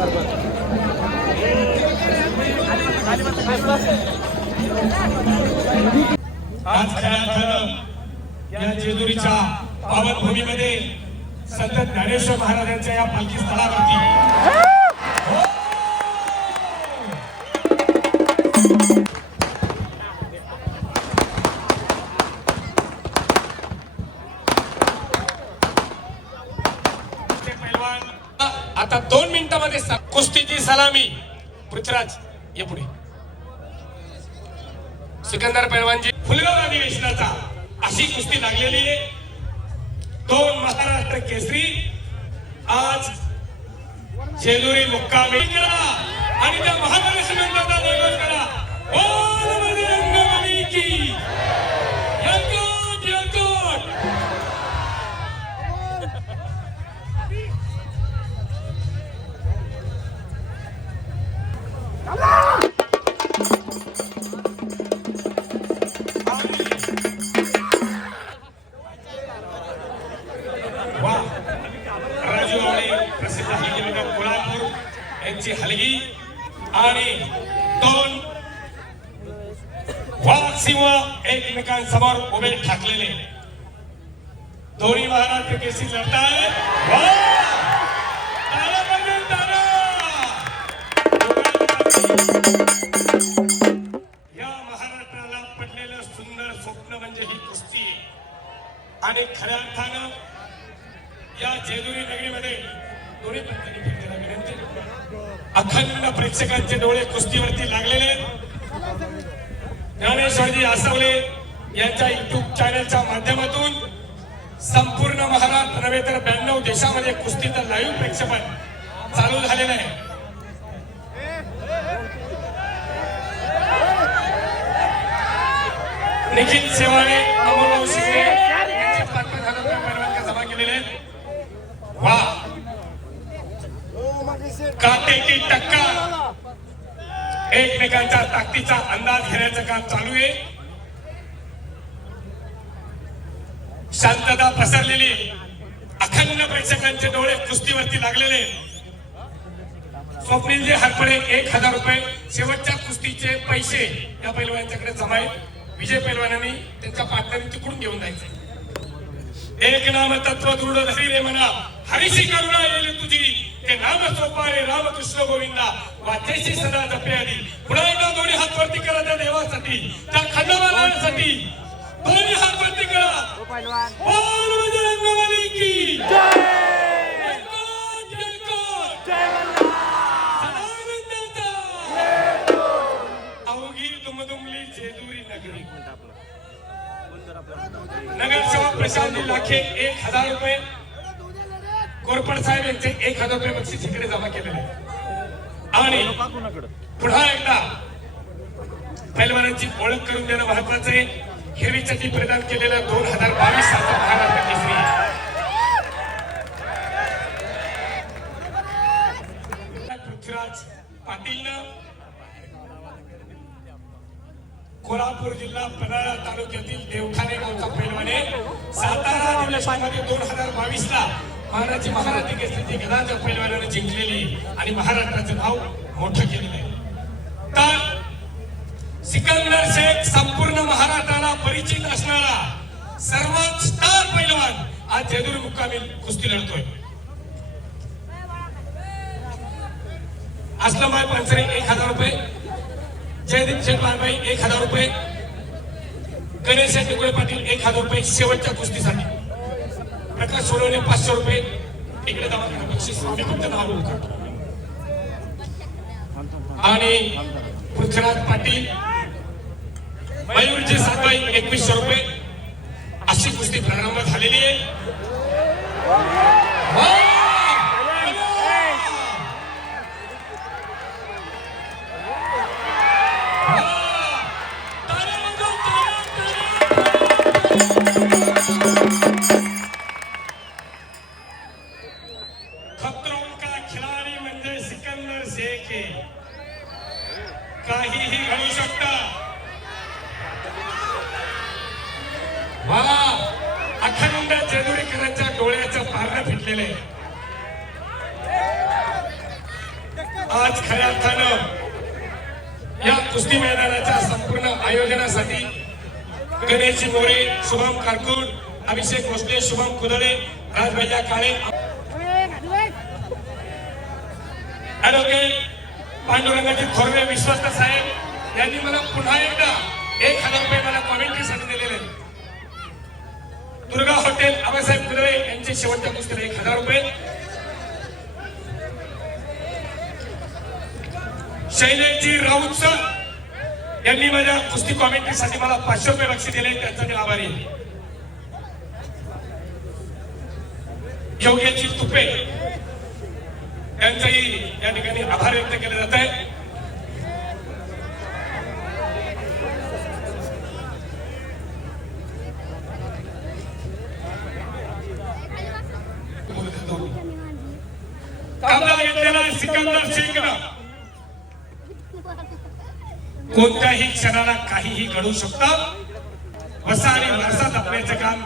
आज या जेजुरीच्या पावनभूमीमध्ये संत ज्ञानेश्वर महाराजांच्या या पालखी स्थळावरती पैलवान आता 2 मिनिटांमध्ये कुस्तीची सलामी. पृथ्वीराज ये पुढे. सिकंदर पैलवानजी फुलगाव अधिवेशनाचा अशी कुस्ती लागलेली आहे. 2 महाराष्ट्र केसरी आज जेजुरी मुक्कामी करा आणि त्या महागणेश मंडळाचा जयघोष करा. बोल बजरंगबली की जयकोट जयकोट. प्रसिद्ध हलगी कोल्हापूर यांची हलगी आणि 2 वाघ सिंह एकमेकांसमोर उभे ठाकलेले. दोन्ही महाराष्ट्र केसरी लढताय. या महाराष्ट्राला पडलेलं सुंदर स्वप्न म्हणजे ही कुस्ती आणि खऱ्या अर्थानं या जेजुरी नगरीमध्ये दोन्ही पंथांनी फिरलेला विनंती. अखंड प्रेक्षकांचे डोळे कुस्तीवरती लागलेले. ज्ञानेश्वरजी आसवले यांच्या युट्यूब चॅनलच्या माध्यमातून संपूर्ण महाराष्ट्र नव्हे तर 92 देशामध्ये कुस्तीचं लाईव्ह प्रेक्षेपण चालू झालेलं आहे. निखिल सेवाने अमोल शिंदे यांचे 5,000 रुपये जमा केलेले आहेत. वा काटेकी टक्कर एकमेकांच्या ताकदीचा अंदाज घेण्याचं काम चालू आहे. शांतता पसरलेली. अखंड प्रेक्षकांचे डोळे कुस्तीवरती लागलेले. स्वप्नीलजी हरपडे 1,000 रुपये शेवटच्या कुस्तीचे पैसे या पैलवानांच्याकडे जमा आहेत. विजय पैलवानांनी त्यांच्या पार्टनरनी तिकडून घेऊन जायचे. एक नाम तत्व दृढ धरी रे मना हरिशी करुणा येईल तुझी ते नाम सोपा रे रामकृष्ण गोविंदा वाचेशी सदा जपे आधी. पुन्हा एकदा दोन्ही हात वरती करा त्या देवासाठी त्या खंडोबासाठी. दोन्ही हात वरती करा. बोल बजरंगबली की जय. अवघी दुमदुमली जेजुरी नगरी. नगरसेवक प्रशांत लाखे 1,000 रुपये. कोरपड साहेब यांचे 1,000 रुपये बक्षीस इकडे जमा केलेले. आणि पुन्हा एकदा पैलवानांची ओळख करून देणं महत्वाचं आहे. हिरवी चटी प्रदान केलेला 2022 सालचा महाराष्ट्र केसरी पृथ्वीराज पाटीलनं कोल्हापूर जिल्हा पन्हाळा तालुक्यातील देवखाने गावचा पैलवाने सातारा अधिवेशनामध्ये 2022 ला महाराष्ट्राची महाराष्ट्र केसरीची गदा त्या पैलवानाने जिंकलेली आणि महाराष्ट्राचं नाव मोठं केलेलं आहे. तर सिकंदर शेख संपूर्ण महाराष्ट्राला परिचित असणारा सर्वात स्टार पैलवान आज जेजुरी मुक्कामी कुस्ती लढतोय. असलमभाई पंचरे 1,000 रुपये. जयदीप शेठ बारबाई 1,000 रुपये. गणेश निकुळे पाटील 1,000 रुपये शेवटच्या कुस्तीसाठी. प्रकाश सोनवणे 500 रुपये. इकडे दवाखाना बक्षीस मी फक्त नाव करतो. आणि पृथ्वीराज पाटील मयूरजी सातबाई 2100 रुपये. अशी कुस्ती प्रारंभ झालेली आहे. खतरों का खिलाडी म्हणजे सिकंदर शेख आहे. काहीही घडू शकतं. वा अखंड जेजुरीकरांच्या डोळ्याचं पारणं फिटलेलं आहे. आज खऱ्या अर्थानं या कुस्ती मैदानाच्या संपूर्ण आयोजनासाठी गणेश मोरे, शुभम कारकून, अभिषेक भोसले, शुभम कुदळे, राजभैया काळे, ॲडव्होकेट पांडुरंगाजी थोरवे विश्वस्त साहेब यांनी मला पुन्हा एकदा 1000 रुपये मला कॉमेंट्रीसाठी दिलेले. दुर्गा हॉटेल आबासाहेब कुदळे यांचे शेवटच्या कुस्तीला 1000 रुपये. शैलेशजी राऊत सर यांनी माझ्या कुस्ती कॉमेंट्रीसाठी मला 500 रुपये बक्षीस दिले, त्यांचा मी आभारी आहे. योगेशजी तुपे यांचाही या ठिकाणी आभार व्यक्त केले जात आहे. काबरा घेतलेला सिकंदर शेखनं कोणत्याही क्षणाला काहीही घडू शकतं. वसा आणि वारसा जपण्याचं काम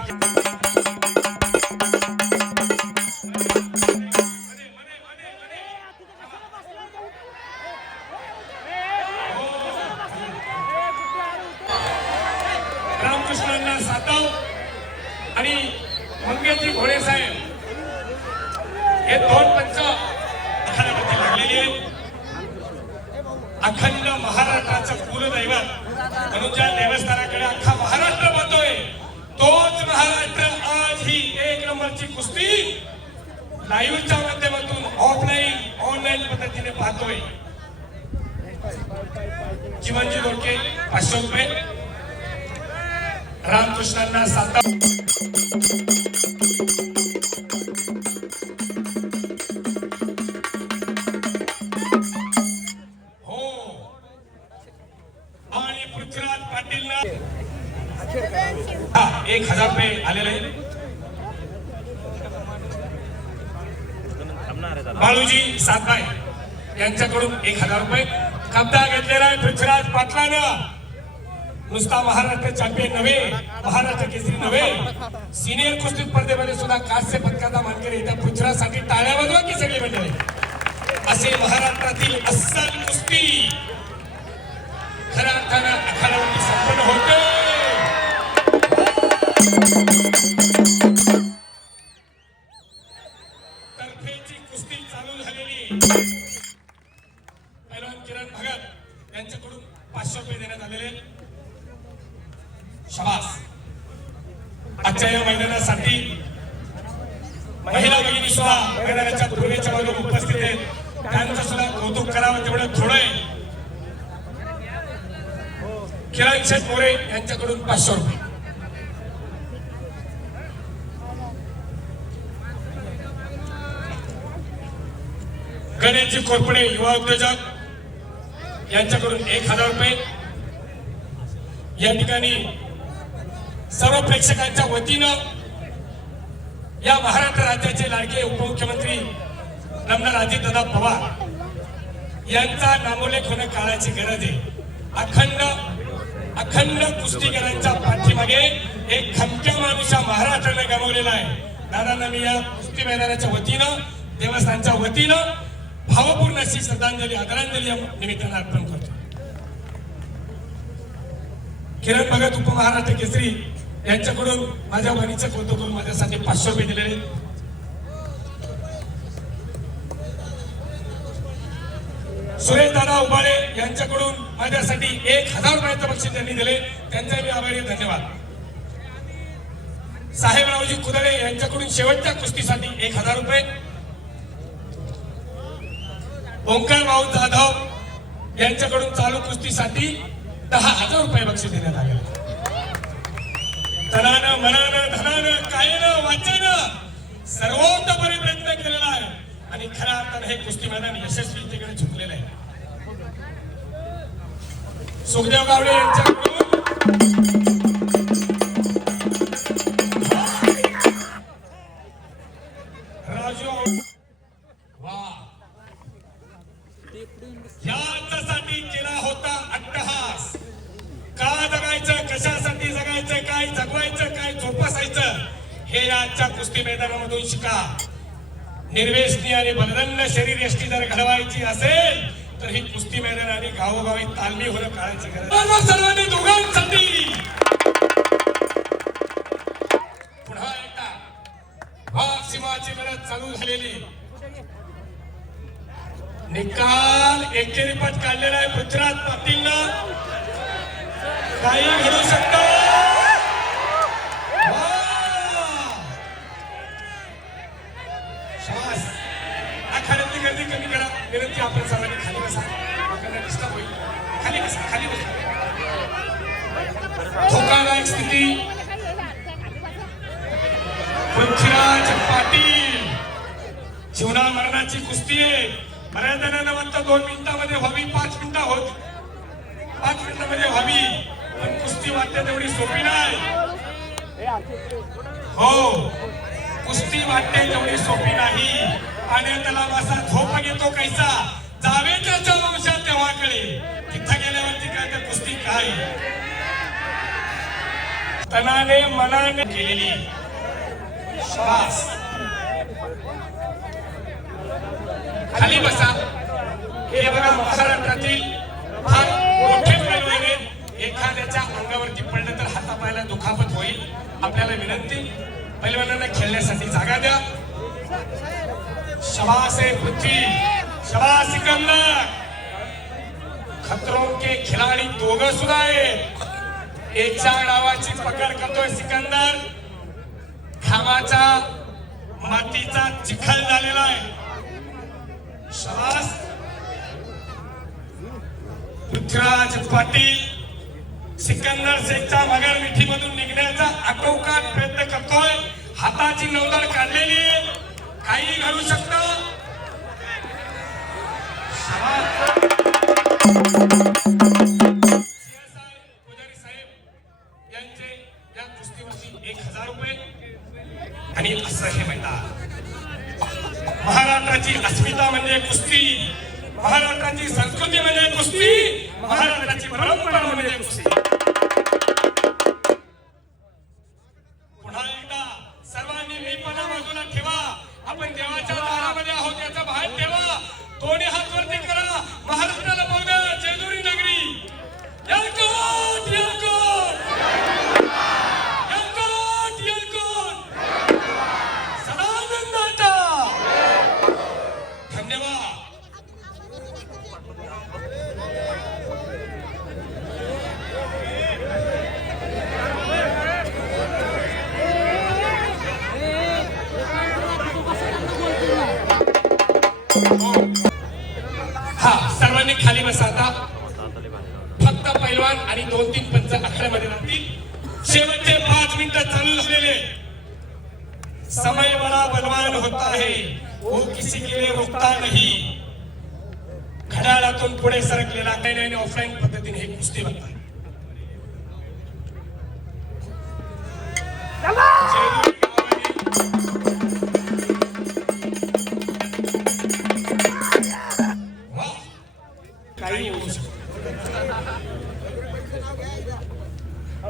रामकृष्णांना सातव आणि मंगेशजी घोडे साहेब हे 2 पंच अखाड्यामध्ये लागलेले आहेत. अखंड महाराष्ट्राचं कुलदैवत म्हणून ज्या देवस्थानाकडे अख्खा महाराष्ट्र बघतोय, तोच महाराष्ट्र आज ही 1 नंबरची कुस्ती लाईव्हच्या माध्यमातून ऑफलाईन ऑनलाईन पद्धतीने पाहतोय. जीवनजी दोडके 500 रुपये. रामकृष्णांना सातव आणि पृथ्वीराज पाटीलना 1000 रुपये आलेले. बाळूजी सातबाई यांच्याकडून 1000 रुपये. कब्जा घेतलेला आहे पृथ्वीराज पाटलानं. नुसता महाराष्ट्र चॅम्पियन नव्हे, महाराष्ट्र केसरी नव्हे, सिनियर कुस्ती स्पर्धेमध्ये सुद्धा कांस्य पदकाचा मानकरी. त्या पृथ्वीराजसाठी टाळ्या वाजवा की सगळी मंडळी. असे महाराष्ट्रातील अस्सल कुस्ती खऱ्या अर्थानं आखाड्यावरती संपन्न होते. तर्फेची कुस्ती चालू झालेली. पैलवान किरण भगत यांच्याकडून 500 रुपये देण्यात आलेले. शाबास. आजच्या या मैदानासाठी महिला भगिनी सुद्धा मैदानाच्या पूर्वेच्या बाजूला उपस्थित आहेत. त्यांचं सुद्धा कौतुक करावं तेवढं थोडं आहे. किरण शेठ मोरे यांच्याकडून 500 रुपये. गणेशजी कोरपडे युवा उद्योजक यांच्याकडून 1000 रुपये. या ठिकाणी सर्व प्रेक्षकांच्या वतीनं या महाराष्ट्र राज्याचे लाडके उपमुख्यमंत्री नामदार अजितदादा पवार यांचा नामोल्लेख होणं काळाची गरज आहे. अखंड कुस्तीगरांच्या पाठीमागे एक खमक्या माणूस महाराष्ट्राने गमावलेला आहे. दादांना मी या कुस्ती मैदानाच्या वतीनं, देवस्थानच्या वतीनं भावपूर्ण अशी श्रद्धांजली, आदरांजली या निमित्तानं अर्पण करतो. किरण भगत उपमहाराष्ट्र केसरी यांच्याकडून माझ्या वाणीचं कौतुक करून माझ्यासाठी 500 रुपये दिलेले. सुरेश दादा उबाळे यांच्याकडून माझ्यासाठी 1000 रुपयाचं बक्षीस त्यांनी दिले, त्यांचा मी आभारी, धन्यवाद. साहेबरावजी कुदळे यांच्याकडून शेवटच्या कुस्तीसाठी 1000 रुपये. ओंकार भाऊ जाधव यांच्याकडून चालू कुस्तीसाठी 10,000 रुपये बक्षीस देण्यात आले. तनानं, मनानं, धनानं, कायेनं, वाचेनं सर्वोत्तपणे प्रयत्न केलेला आहे आणि खऱ्या अर्थानं हे कुस्ती मैदान यशस्वीतेकडे झुकलेलं आहे. सुखदेव गावडे यांच्याकडून राजू याच्यासाठी केला होता अट्टहास. का जगायचं, कशासाठी जगायचं, काय जगवायचं, काय जोपासायचं हे आजच्या कुस्ती मैदानामधून शिका. निर्वेशनी आणि बलदंड शरीर यष्टी जर घडवायची असेल तर ही कुस्ती मैदान आणि गावोगावी तालमी होणं काळाची गरज आहे. सर्वांनी दोघांसाठी पुन्हा एकदा वाघ सिंहाची लढत चालू झालेली. निकाल एकेरी पट काढलेला आहे पृथ्वीराज पाटीलनं. काही घडू शकतं. आखाड्यातली गर्दी कमी करा. विनंती आपण सर्वांनी खाली बसा. लोकांना डिस्टर्ब होईल. खाली बसा, खाली बसा. धोकादायक स्थिती. पृथ्वीराज पाटील. जीवना मरणाची कुस्ती आहे. बऱ्याच जणांना वाटतं 2 मिनिटांमध्ये व्हावी, 5 मिनिटं होत, 5 मिनिटांमध्ये व्हावी, पण कुस्ती वाटते तेवढी सोपी नाही. हो, कुस्ती वाटते तेवढी सोपी नाही. पाण्यात त्याला असा झोपा घेतो कैसा जावे त्याच्या वंशात तेव्हा कळे. तिथं गेल्यावरती काय तर कुस्ती काय तनाने मनाने केलेली. श्वास खाली बसा. हे बघा महाराष्ट्रातील फार मोठे पैलवान आहेत. एखाद्याच्या अंगावरती पडलं तर हातापायाला दुखापत होईल. आपल्याला विनंती, पैलवानांना खेळण्यासाठी जागा द्या. शाबाश है पृथ्वी, शाबाश सिकंदर. खतरों के खिलाडी दोघं सुद्धा आहेत. एकच्या डावाची पकड करतोय सिकंदर. घामाचा मातीचा चिखल झालेला आहे. शाबाश पृथ्वीराज पाटील. सिकंदर शेखचा मगर मिठीमधून निघण्याचा आटोकाट प्रयत्न करतोय. हाताची नौदळ काढलेली आहे. काही घडू शकतं. पुजारी साहेब यांचे या कुस्तीवरती 1000 रुपये. आणि असं हे मैदान. महाराष्ट्राची अस्मिता म्हणजे कुस्ती. महाराष्ट्राची संस्कृती म्हणजे कुस्ती. महाराष्ट्राची परंपरा म्हणजे कुस्ती. पुन्हा एकदा सर्वांनी मीपणा बाजूला ठेवा. आपण देवाच्या दारामध्ये आहोत याचा भान ठेवा. दोन्ही हात वरती करा. महाराष्ट्राला बघा. जेजुरी नगरी यलकोट यलकोट यलकोट यलकोट. सदानंदाचा धन्यवाद. हा, सर्वांनी खाली बसा. आता फक्त पैलवान आणि 2-3 पंच आखाड्यामध्ये राहतील. शेवटचे 5 मिनिटं चालू झालेले. समय बड़ा बलवान होता है, वो किसी के लिए रुकता नहीं. घड्याळातून पुढे सरकलेला काही ऑफलाईन पद्धतीने हे कुस्ती बनतात.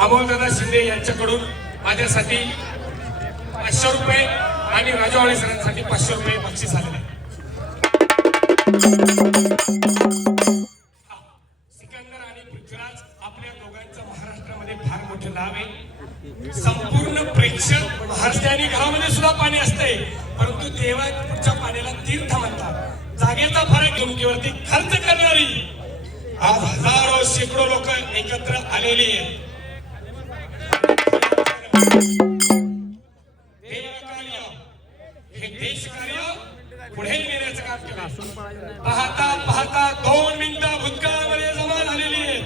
अमोलदादा शिंदे यांच्याकडून माझ्यासाठी 500 रुपये आणि राजवाडे सरांसाठी 500 रुपये बक्षीस आलेले. सिकंदर आणि पृथ्वीराज आपल्या दोघांचं महाराष्ट्रामध्ये फार मोठं नाव आहे. संपूर्ण प्रेक्षक महाराष्ट्राने घरामध्ये सुद्धा पाणी असते, परंतु देवाच्या पाण्याला तीर्थ म्हणतात. जागेचा फरक डुमकीवरती खर्च करणारी आज हजारो शेकडो लोक एकत्र आलेली आहेत. हे देश कार्य पुढे नेण्याचं काम केलं. पाहता पाहता 2 मिनिटं भूतकाळामध्ये जमा झालेली आहे.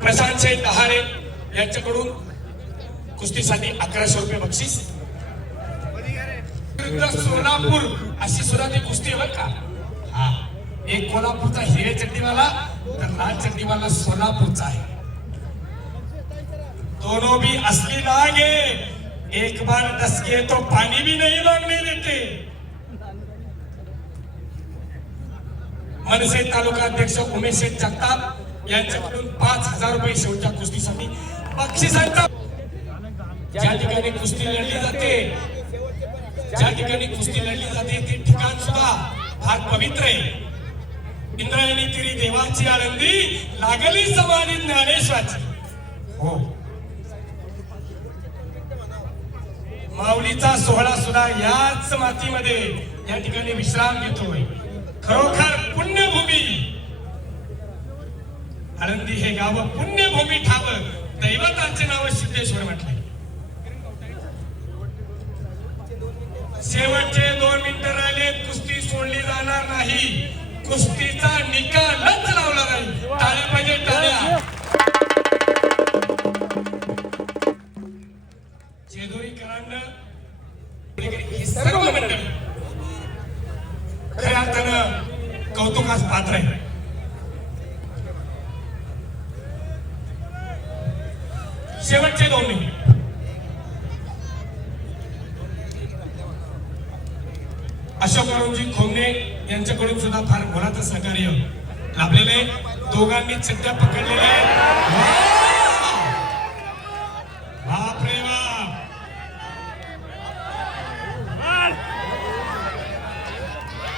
प्रशांत शेठ दहारे यांच्याकडून कुस्तीसाठी 1100 रुपये बक्षीस. सोलापूर अशी सुद्धा ती कुस्ती आहे बरं का. हा, एक कोल्हापूरचा हिरे चड्डीवाला तर लाल चड्डीवाला सोलापूरचा आहे. दोनों भी असली नाग है. एक बार डस गए तो पानी भी नहीं मांगने देते. मनसे तालुका अध्यक्ष उमेश जगताप यांच्याकडून 5000 रुपये शेवटच्या कुस्तीसाठी बक्षिसांचा ज्या ठिकाणी कुस्ती लढली जाते, ज्या ठिकाणी कुस्ती लढली जाते ते ठिकाण सुद्धा फार पवित्र आहे. इंद्रायणी तिरी देवाची आनंदी लागली समाधी ज्ञानेश्वराची. हो, माऊलीचा सोहळा सुद्धा याच मातीमध्ये या ठिकाणी विश्राम घेतोय. खरोखर पुण्यभूमी आनंदी हे गाव पुण्यभूमी ठाव, दैवताचे नाव सिद्धेश्वर म्हटले. शेवटचे 2 मिनिटं राहिले, कुस्ती सोडली जाणार नाही, कुस्तीचा निकालच लावला नाही. टाळ्या पाहिजे, टाळ्या. जेजुरीकरांना ही सर्व मंडळी खऱ्या अर्थानं कौतुकास पात्र आहे. शेवटचे 2 मिनिट अशोक अरुणजी खोमणे यांच्याकडून सुद्धा फार मोलाचं सहकार्य लाभलेले. दोघांनी चट्ट्या पकडलेल्या आहेत. बापरे बाप,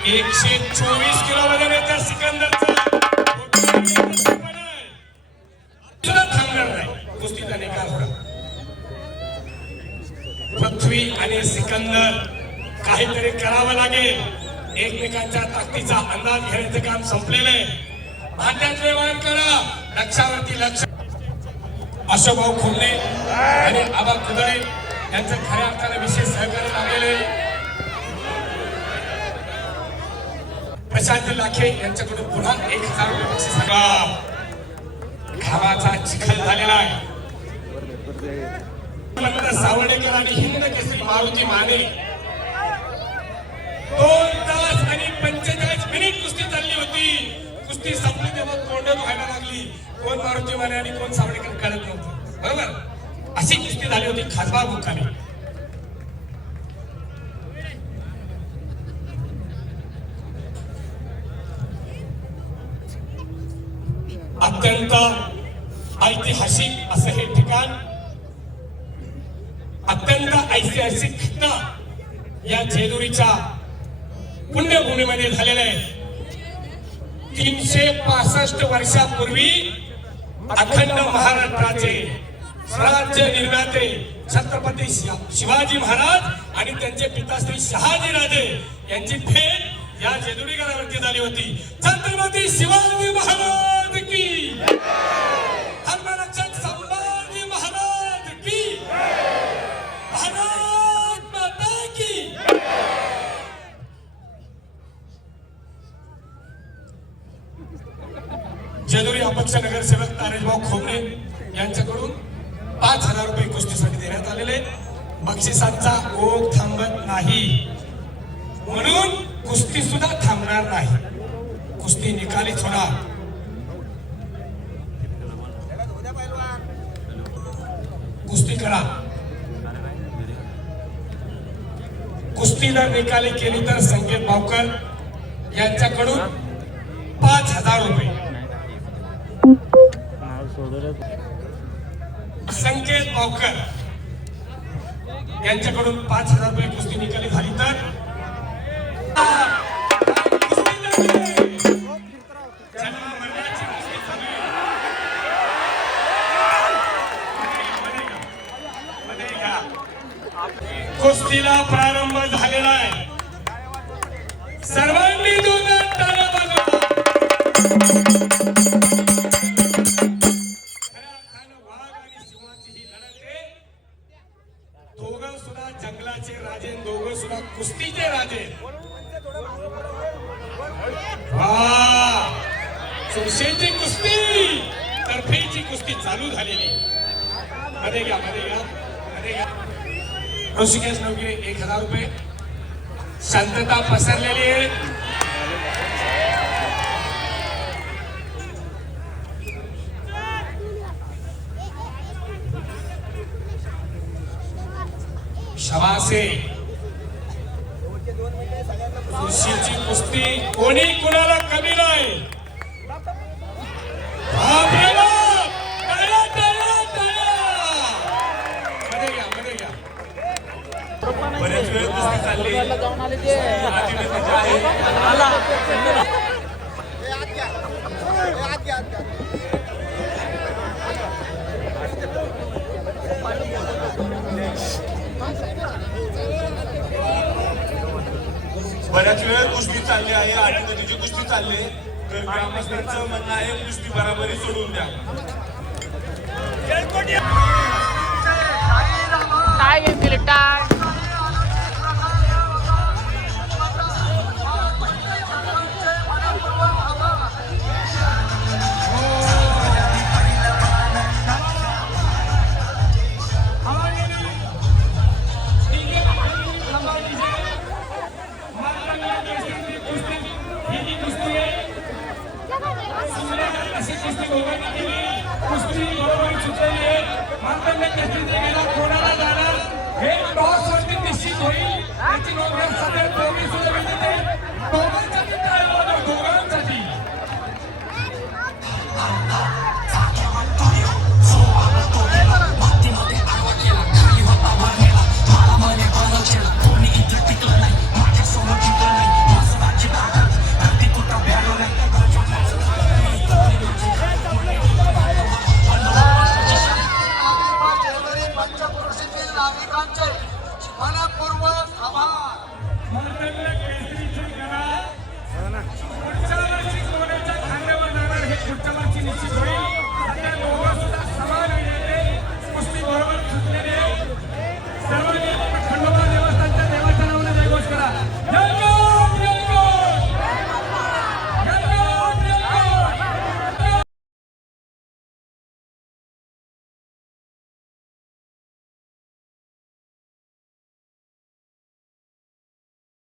124 किलो वजन आहे त्या सिकंदरचं. सुद्धा थांबणार नाही, कुस्तीचा निकाल होणार. पृथ्वी आणि सिकंदर काहीतरी करावं लागेल. एकमेकांच्या ताकदीचा अंदाज घेण्याचं काम संपलेलं आहे. भांड्याचे वळण करा, लक्षावरती लक्ष. अशोकभाऊ खोमणे आणि आबा कुदळे यांचं खऱ्या अर्थाने विशेष सहकार्य लाभलेले. प्रशांत लाखे यांच्याकडून पुन्हा 1000 रुपये बक्षीस. घावाचा चिखल झालेला आहे. सावर्डेकर आणि हिंद केसरी मारुती माने 2 तास आणि 45 मिनिट कुस्ती चालली होती. कुस्ती संपली तेव्हा कोंडण व्हायला लागली. कोण मारुती माने आणि कोण सावर्डेकर कळत नव्हतं. बरोबर, अशी कुस्ती झाली होती खासबा मुक्कामी. अत्यंत ऐतिहासिक असं हे ठिकाण, अत्यंत ऐतिहासिक घटना या जेजुरीच्या पुण्यभूमीमध्ये झालेलं आहे. 365 वर्षापूर्वी अखंड महाराष्ट्राचे स्वराज्य निर्माते छत्रपती शिवाजी महाराज आणि त्यांचे पिता श्री शहाजीराजे यांची भेट या जेजुरी गडावरती झाली होती. छत्रपती शिवाजी महाराज की, धर्मरक्षक संभाजी महाराज की, भारत माता की. जेजुरी अपक्ष नगरसेवक तारेशभाऊ खोमणे यांच्याकडून 5000 रुपये कुस्तीसाठी देण्यात आलेले. बक्षिसांचा ओघ थांबत नाही, म्हणून कुस्ती सुद्धा थांबणार नाही. कुस्ती निकालीच होणार. कुस्ती करा. कुस्ती जर निकाली केली तर संकेत भावकर यांच्याकडून 5000 रुपये. संकेत भावकर यांच्याकडून 5000 रुपये कुस्ती निकाली झाली तर कुस्तीला प्रारंभ झालेला आहे. सर्वांनी जोरदार टाळ्या वाजवा. वाघ आणि सिंहाची ही लढत आहे. दोघं सुद्धा जंगलाचे राजे, दोघं सुद्धा कुस्तीचे राजे. सुरशेची कुस्ती, तर्फेची कुस्ती चालू झालेली. मध्ये घ्या, मध्ये घ्या, मध्ये घ्या. ऋषिकेश नवगिरे 1000 रुपये. शांतता पसरलेली आहे. शबासे. ऋषीची कुस्ती कोणी कुणाला कमी नाही. मध्ये घ्या, मध्ये बऱ्याच वेळ कुस्ती चालली अतिनतीची आहे. बऱ्याच वेळ कुस्ती चालली आहे, अतिनतीची कुस्ती चालली आहे. तर ग्रामस्थांचं म्हणणं आहे कुस्ती बराबरी सोडून द्या. टाय घेतली टाय. कोणाला जाणार हे टॉस वरती निश्चित होईल. त्याची नोंद सध्या दोन्ही सुद्धा मिळते. दोघांच्या